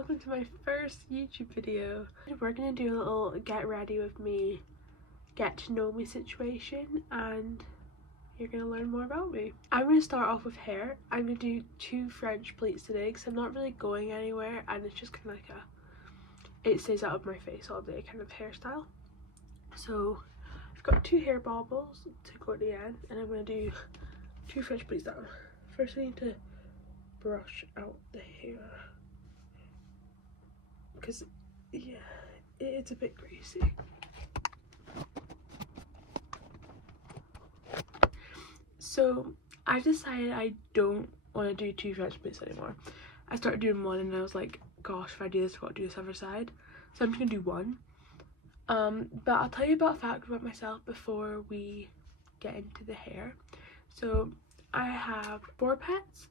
welcome to my first YouTube video. We're gonna do a little get ready with me, get to know me situation, and you're gonna learn more about me. I'm gonna start off with hair. I'm gonna do 2 French pleats today because I'm not really going anywhere and it's just kind of like it stays out of my face all day kind of hairstyle. So I've got 2 hair bobbles to go at the end and I'm gonna do 2 French pleats down. First I need to brush out the hair because yeah, it's a bit greasy. So I decided I don't want to do 2 French pleats anymore. I started doing 1 and I was like, gosh, if I do this I've got to do this other side, so I'm just gonna do 1. But I'll tell you about a fact about myself before we get into the hair. So I have 4 pets.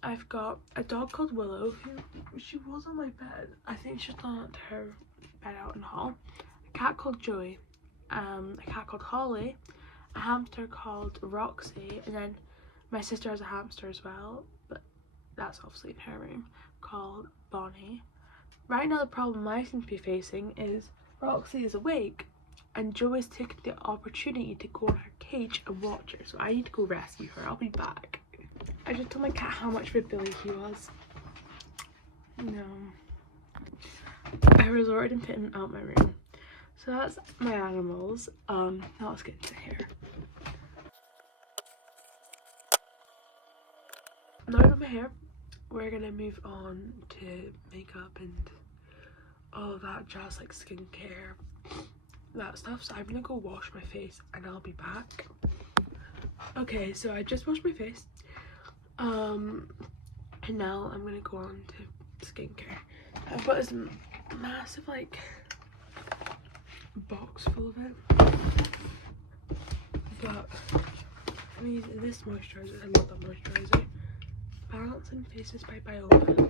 I've got a dog called Willow, who she was on my bed. I think she's not her bed out in the hall. A cat called Joey, a cat called Holly, a hamster called Roxy, and then my sister has a hamster as well, but that's obviously in her room, called Bonnie. Right now the problem I seem to be facing is Roxy is awake and Joey's taken the opportunity to go in her cage and watch her, so I need to go rescue her. I'll be back. I just told my cat how much of a bully he was. No. I resorted and put him out my room. So that's my animals. Now let's get into the hair. Now with my hair, we're gonna move on to makeup and all of that jazz, like skincare, that stuff. So I'm gonna go wash my face and I'll be back. Okay, so I just washed my face. And now I'm gonna go on to skincare. I've got this massive like box full of it. But I'm using this moisturizer. I love that moisturizer. Balancing Face Mist by Biola.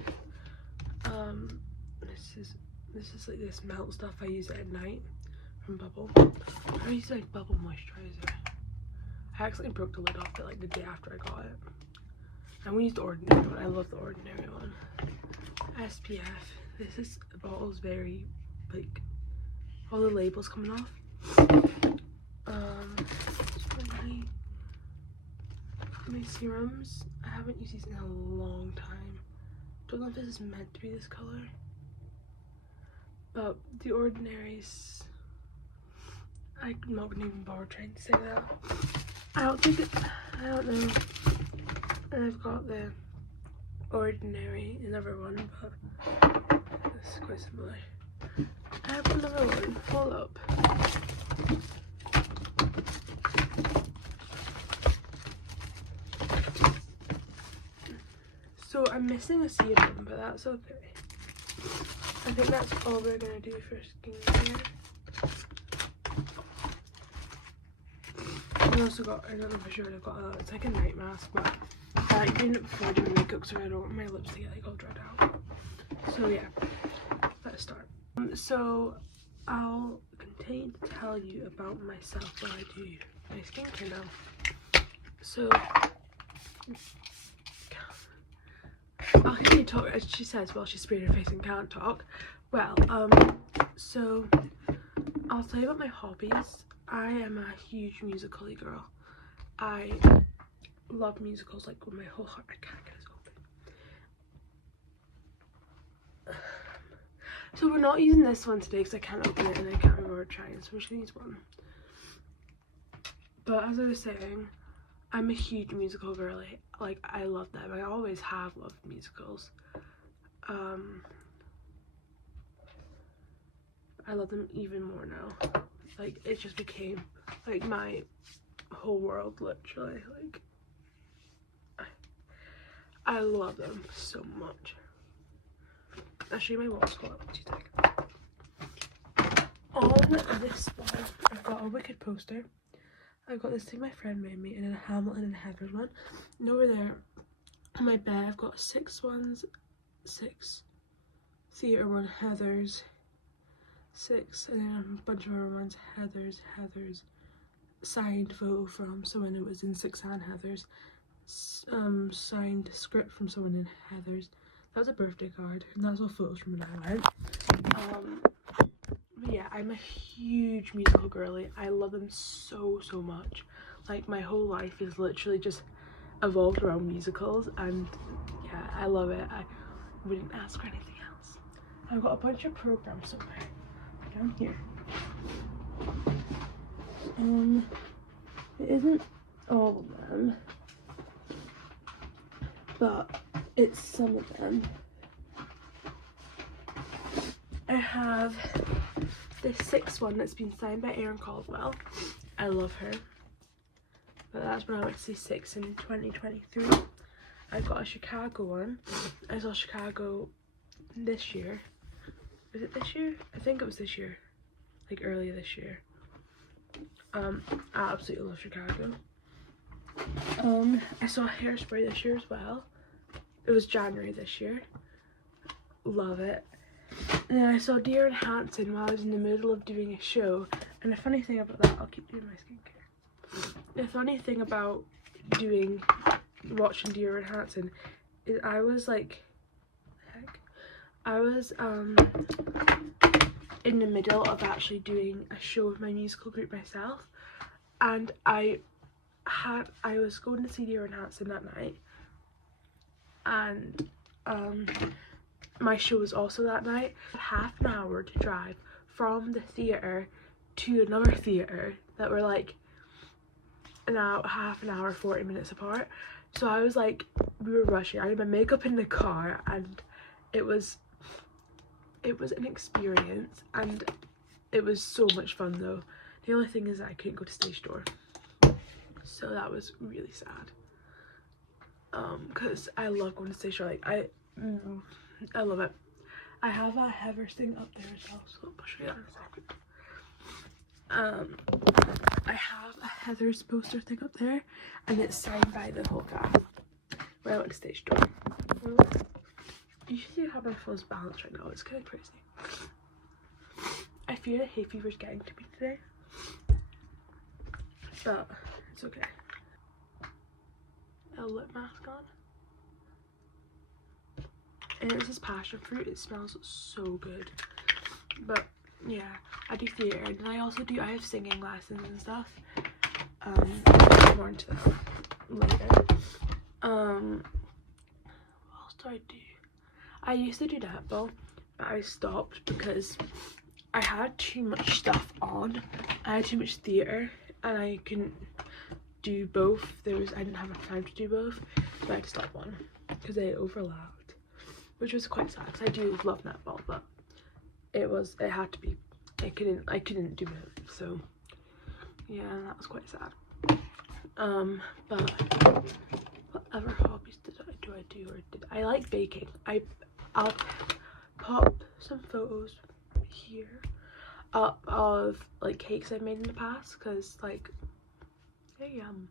This is like this melt stuff. I use it at night from Bubble. I use like Bubble moisturizer. I accidentally broke the lid off it like the day after I got it. I'm gonna use the Ordinary one. I love the Ordinary one. SPF. This bottle is very like all the labels coming off. My serums. I haven't used these in a long time. Don't know if this is meant to be this color, but the Ordinary's. I'm not gonna even bother trying to say that. I don't know. And I've got the Ordinary, another one, but this is quite similar. I have another one. Hold up. So I'm missing a serum, but that's okay. I think that's all we're gonna do for skincare. I also got, I don't know for sure, I've got it's like a night mask, but I like doing it before doing makeup so I don't want my lips to get like all dried out. So yeah, let's start. So I'll continue to tell you about myself while I do my skincare now. So I'll hear you talk, as she says, while she's spraying her face and can't talk. Well, so I'll tell you about my hobbies. I am a huge musical-y girl. I love musicals like with my whole heart. I can't get this open. So we're not using this one today because I can't open it and I can't remember trying, so we're just gonna use one. But as I was saying, I'm a huge musical girly. Like, I love them. I always have loved musicals. I love them even more now. Like, it just became like my whole world, literally. Like, I love them so much. I'll show you my walls. Hold up, on this one, I've got a Wicked poster. I've got this thing my friend made me, and then a Hamilton and Heathers one. And over there on my bed, I've got 6 ones, 6 theatre one, Heathers, 6, and then a bunch of other ones, Heathers, signed photo from someone who was in 6 and Heathers, signed script from someone in Heathers, That's a birthday card, and that's all photos from when I went. But yeah, I'm a huge musical girly. I love them so much. Like, my whole life is literally just evolved around musicals, and yeah, I love it. I wouldn't ask for anything else. I've got a bunch of programs somewhere down here. It isn't all of them, but it's some of them. I have this 6th one that's been signed by Erin Caldwell. I love her. But that's when I went to see 6 in 2023. I got a Chicago one. I saw Chicago this year. Is it this year? I think it was this year. Like earlier this year. I absolutely love Chicago. I saw Hairspray this year as well. It was January this year. Love it. And then I saw Dear Evan Hansen while I was in the middle of doing a show. And the funny thing about that, I'll keep doing my skincare. The funny thing about watching Dear Evan Hansen is I was like, I was in the middle of actually doing a show with my musical group myself, and I was going to see Dear Evan Hansen that night, and my show was also that night. Half an hour to drive from the theatre to another theatre that were like half an hour 40 minutes apart. So I was like, we were rushing. I had my makeup in the car, and it was an experience, and it was so much fun though. The only thing is that I couldn't go to stage door, so that was really sad, because I love going to stage door. Like I love it. I have a Heathers thing up there as well, so I'll show you that in a second. I have a Heathers poster thing up there, and it's signed by the whole cast when I went to stage door. You should see how my phone's balanced right now. It's kind of crazy. I fear that hay fever's getting to me today, but it's okay. A lip mask on. And this is passion fruit. It smells so good. But yeah, I do theatre, and then I have singing lessons and stuff. More into that later. What else do I do? I used to do netball, but I stopped because I had too much stuff on. I had too much theatre, and I couldn't do both. I didn't have enough time to do both, so I had to stop one because they overlapped, which was quite sad because I do love netball, but it had to be. I couldn't do it, so yeah, that was quite sad. But what other hobbies do I like baking. I'll pop some photos here up of like cakes I've made in the past, because like they're yum.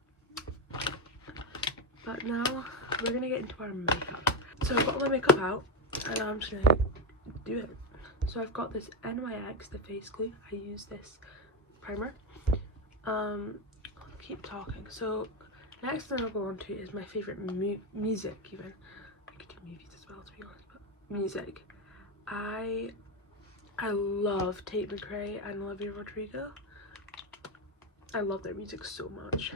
But now we're gonna get into our makeup. So I've got all my makeup out, and I'm just gonna do it. So I've got this NYX, the face glue. I use this primer. I'll keep talking. So next thing I'll go on to is my favorite music. Even I could do movies as well, to be honest, but music. I love Tate McRae and Olivia Rodrigo. I love their music so much.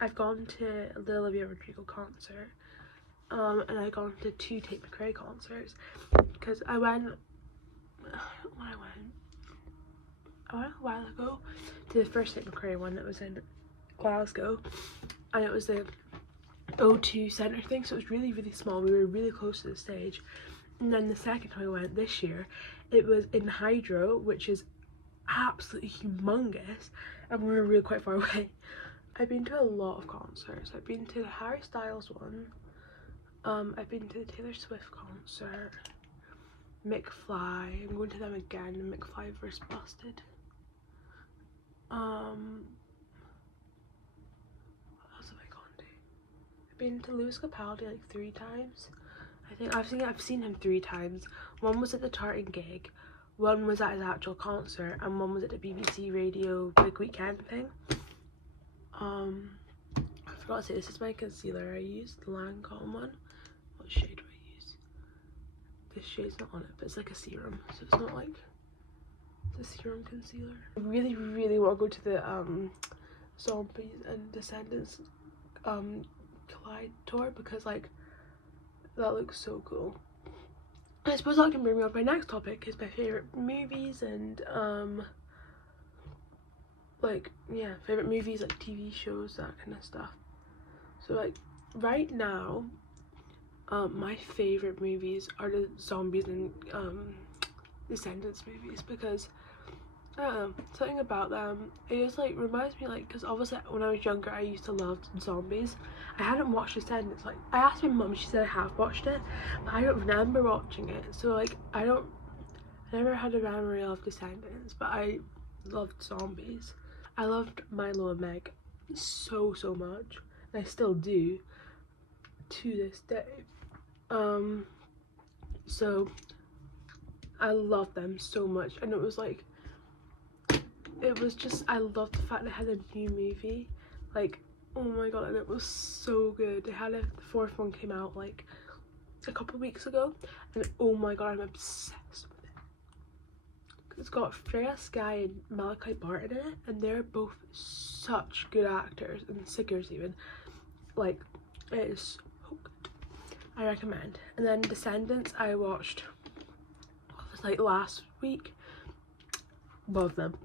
I've gone to the Olivia Rodrigo concert, and I've gone to 2 Tate McRae concerts, because I went a while ago to the first Tate McRae one that was in Glasgow, and it was the O2 Centre thing, so it was really small. We were really close to the stage. And then the second time I went this year, it was in Hydro, which is absolutely humongous, and we were really quite far away. I've been to a lot of concerts. I've been to the Harry Styles one, I've been to the Taylor Swift concert, McFly, I'm going to them again, McFly vs Busted. What else have I gone to? I've been to Lewis Capaldi like 3 times. I think I've seen him 3 times. One was at the Tartan gig, one was at his actual concert, and one was at the BBC Radio Big Weekend thing. I forgot to say, this is my concealer I used, the Lancome one. What shade do I this shade's not on it, but it's like a serum, so it's not like, it's a serum concealer. I really want to go to the Zombies and Descendants collide tour, because like that looks so cool. I suppose that can bring me on my next topic, is my favorite movies and like, yeah, favorite movies, like TV shows, that kind of stuff. So like right now, my favorite movies are the Zombies and Descendants movies, because I don't know, something about them, it just like reminds me, like, because obviously when I was younger I used to love zombies. I hadn't watched Descendants. Like, I asked my mum, she said I have watched it, but I don't remember watching it, so like I never had a memory of Descendants, but I loved zombies. I loved Milo and Meg so much, and I still do to this day. So I love them so much, and it was like, it was just, I loved the fact they had a new movie, like, oh my god, and it was so good. They had the fourth one came out like a couple weeks ago, and oh my god, I'm obsessed with it. It's got Freya Skye and Malachi Barton in it, and they're both such good actors, and singers even. Like, it is so good. I recommend. And then Descendants I watched, it was like last week. Love them.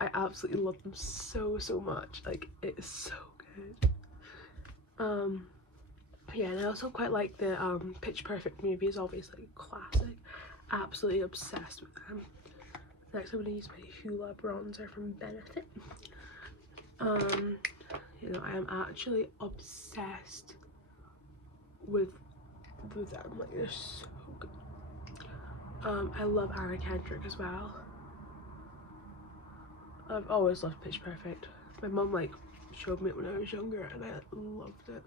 I absolutely love them so much. Like, it is so good. Yeah, and I also quite like the Pitch Perfect movies, obviously classic. Absolutely obsessed with them. Next I'm going to use my Hoola bronzer from Benefit. You know, I am actually obsessed with them. Like, they're so good. I love Anna Kendrick as well. I've always loved Pitch Perfect. My mum like showed me it when I was younger, and I loved it.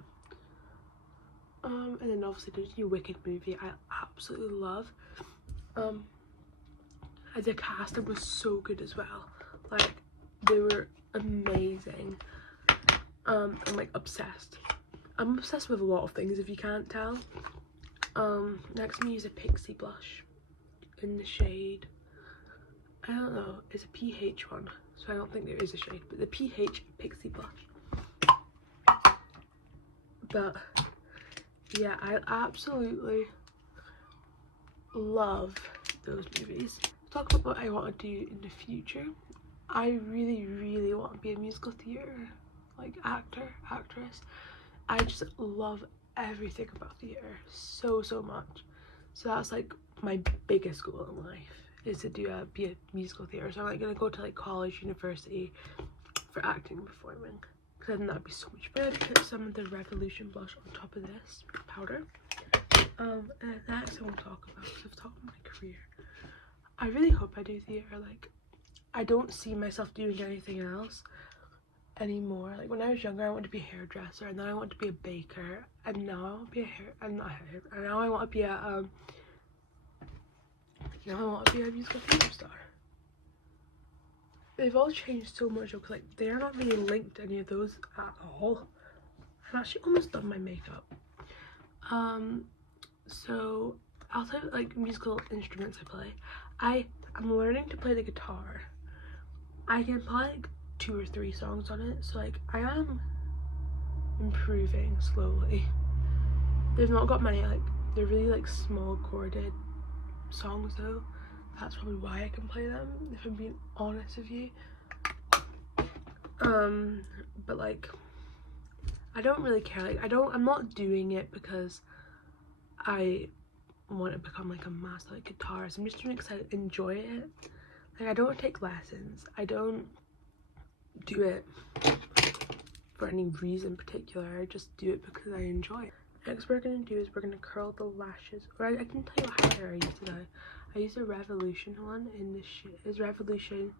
And then obviously there's new Wicked movie I absolutely love. The casting was so good as well. Like, they were amazing. I'm like obsessed. I'm obsessed with a lot of things, if you can't tell. Next I'm gonna use a Pixie blush in the shade, I don't know, it's a PH one, so I don't think there is a shade, but the PH Pixie blush. But yeah, I absolutely love those movies. Talk about what I want to do in the future. I really want to be a musical theatre like actor, actress. I just love everything about theatre so much. So that's like my biggest goal in life, is to be a musical theatre. So I'm like gonna go to like college, university for acting and performing, because I think that'd be so much better. To put some of the Revolution blush on top of this powder. And next I want to talk about, because I've talked about my career, I really hope I do theatre. Like, I don't see myself doing anything else anymore. Like, when I was younger I wanted to be a hairdresser, and then I wanted to be a baker, and now I want to be and now I want to be a musical theatre star. They've all changed so much, because like they're not really linked to any of those at all. I'm actually almost done my makeup. So I'll tell you like musical instruments I play. I'm learning to play the guitar. I can play like 2 or 3 songs on it, so like I am improving slowly. They've not got many, like they're really like small chorded songs though. That's probably why I can play them, if I'm being honest with you. But like I don't really care. Like I'm not doing it because I want to become like a master like guitarist. I'm just doing it because I enjoy it. Like, I don't take lessons. I don't do it for any reason particular. I just do it because I enjoy it. Next we're gonna do is we're gonna curl the lashes. Or I can tell you what highlighter I used today. I used a Revolution one in the shade. It's Revolution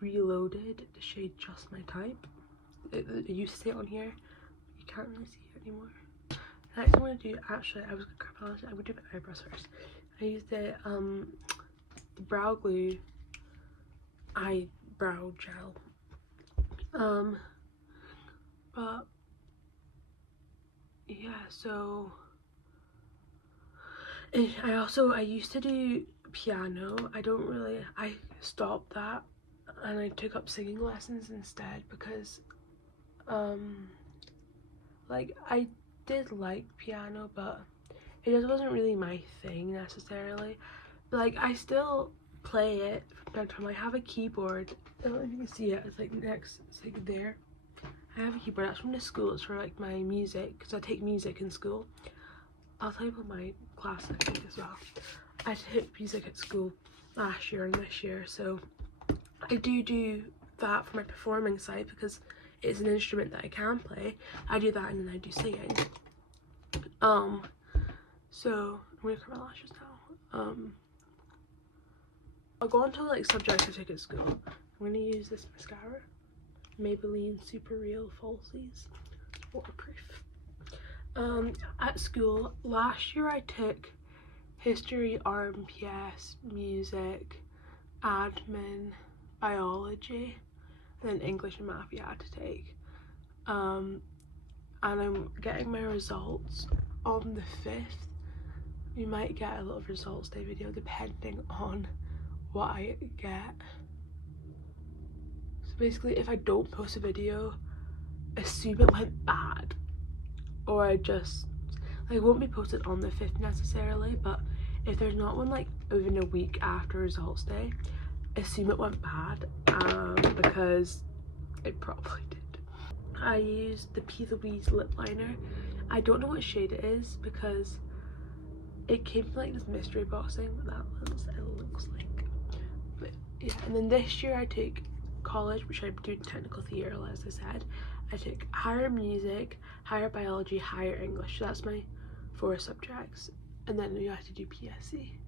Reloaded, the shade Just My Type. It used to stay on here. You can't really see it anymore. Next I'm gonna do, actually I was gonna grab polish. I'm gonna do my eyebrows first. I used the Brow Glue eyebrow gel. But yeah, so And I used to do piano. I stopped that and I took up singing lessons instead because like I did like piano, but it just wasn't really my thing necessarily. But like I still play it from time to time. I have a keyboard. I don't know if you can see it. It's like next, it's like there. I have a keyboard. That's from the school. It's for like my music because I take music in school. I'll tell you about my class I think as well. I took music at school last year and this year, so I do that for my performing side because it's an instrument that I can play. I do that and then I do singing. So I'm gonna cut my lashes now. I'll go on to like subjects I took at school. I'm gonna use this mascara, Maybelline Super Real Falsies, waterproof. At school last year I took history, RMPS, music, admin, biology, then English and math you had to take. And I'm getting my results on the 5th. You might get a little results day video depending on what I get. So basically if I don't post a video, assume it went bad, or I just like won't be posted on the 5th necessarily, but if there's not one like within a week after results day, assume it went bad, because it probably did. I used the P. Louise lip liner. I don't know what shade it is because it came from like this mystery box thing, but that was it looks like. But yeah, and then this year I took college, which I'm doing technical theatre as I said. I took higher music, higher biology, higher English. So that's my 4 subjects, and then you have to do PSE.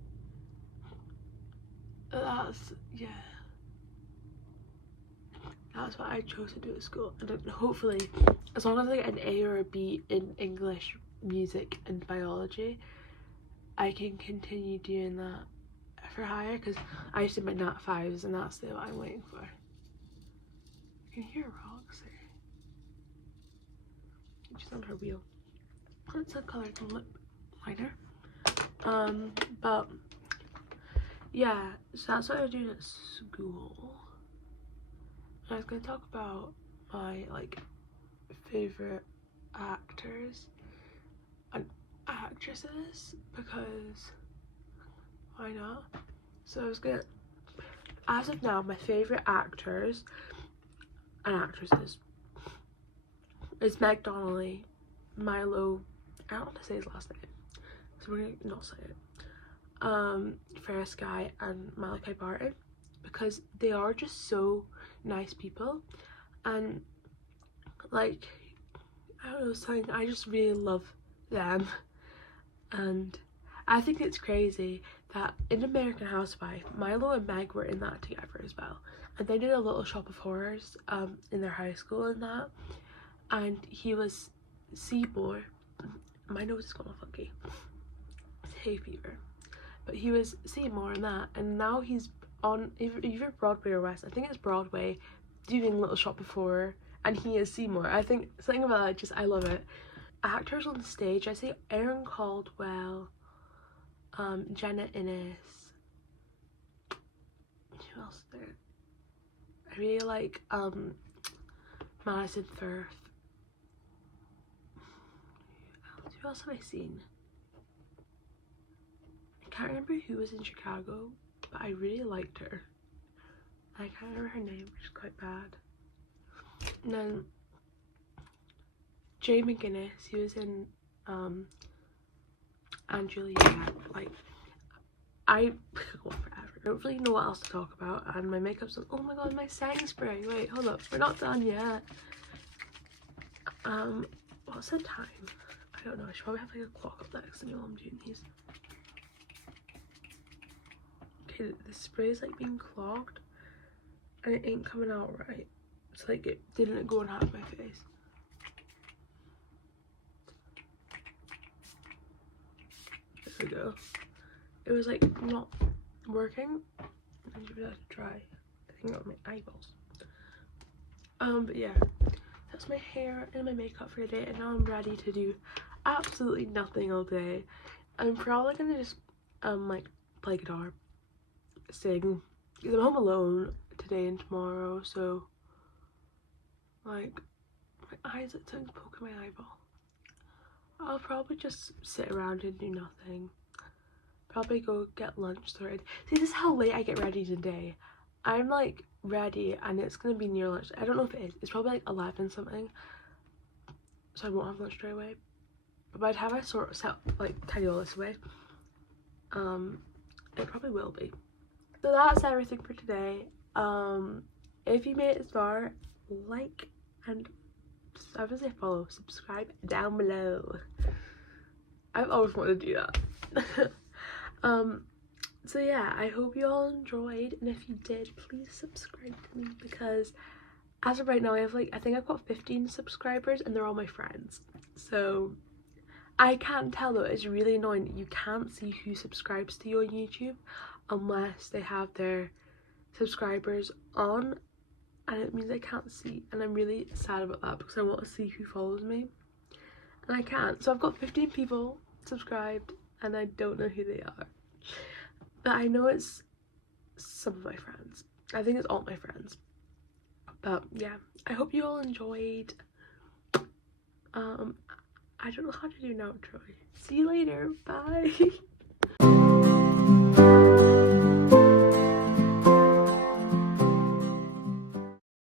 That's what I chose to do at school, and then hopefully as long as I get an A or a B in English, music and biology, I can continue doing that for higher, because I used to do my Nat 5s and that's what I'm waiting for. You can hear rocks there. She's on her wheel. That's a colored lip liner. But yeah, so that's what I was doing at school. I was gonna talk about my like favorite actors and actresses because why not? So I was gonna, as of now, my favorite actors and actresses is Meg Donnelly, Milo, I don't want to say his last name, so we're gonna not say it. Ferris Guy and Malachi Barton, because they are just so nice people, and like I don't know, something I just really love them. And I think it's crazy that in American Housewife, Milo and Meg were in that together as well, and they did a Little Shop of Horrors in their high school and that, and he was Seymour. My nose is going all funky, it's hay fever, but he was Seymour in that, and now he's on either Broadway or West, I think it's Broadway, doing Little Shop of Horror, and he is Seymour. I think something about that, just I love it. Actors on stage, I say Aaron Caldwell, Jenna Innes, who else is there? I really like Madison Firth. Who else have I seen? I can't remember who was in Chicago, but I really liked her. I can't remember her name, which is quite bad. And then Jay McGinnis, he was in and Juliet. Like, I could go on forever. I don't really know what else to talk about, and my makeup's on. Oh my god, my setting spray. Wait, hold up, we're not done yet. What's the time? I don't know. I should probably have like a clock up there because I know I'm doing these. Okay, the spray is like being clogged and it ain't coming out right. It's like it didn't go on half my face. There we go. It was like not working, and you would have to try. I think on my eyeballs. But yeah, that's my hair and my makeup for the day, and now I'm ready to do absolutely nothing all day. I'm probably gonna just like play guitar, sing, because I'm home alone today and tomorrow, so like my eyes, like something's poking my eyeball. I'll probably just sit around and do nothing. Probably go get lunch sorted. See, this is how late I get ready today. I'm like ready and it's gonna be near lunch. I don't know if it is. It's probably like 11 something, so I won't have lunch straight away. But by the time I sort of set like tidy all this away, it probably will be. So that's everything for today. If you made it this far, like and I was gonna say follow, subscribe down below. I've always wanted to do that. So yeah, I hope you all enjoyed, and if you did, please subscribe to me, because as of right now I have like, I think I've got 15 subscribers and they're all my friends. So I can't tell though, it's really annoying that you can't see who subscribes to you on YouTube unless they have their subscribers on, and it means I can't see, and I'm really sad about that because I want to see who follows me and I can't. So I've got 15 people subscribed and I don't know who they are, but I know it's some of my friends. I think it's all my friends. But yeah, I hope you all enjoyed. I don't know how to do an outro. See you later. Bye.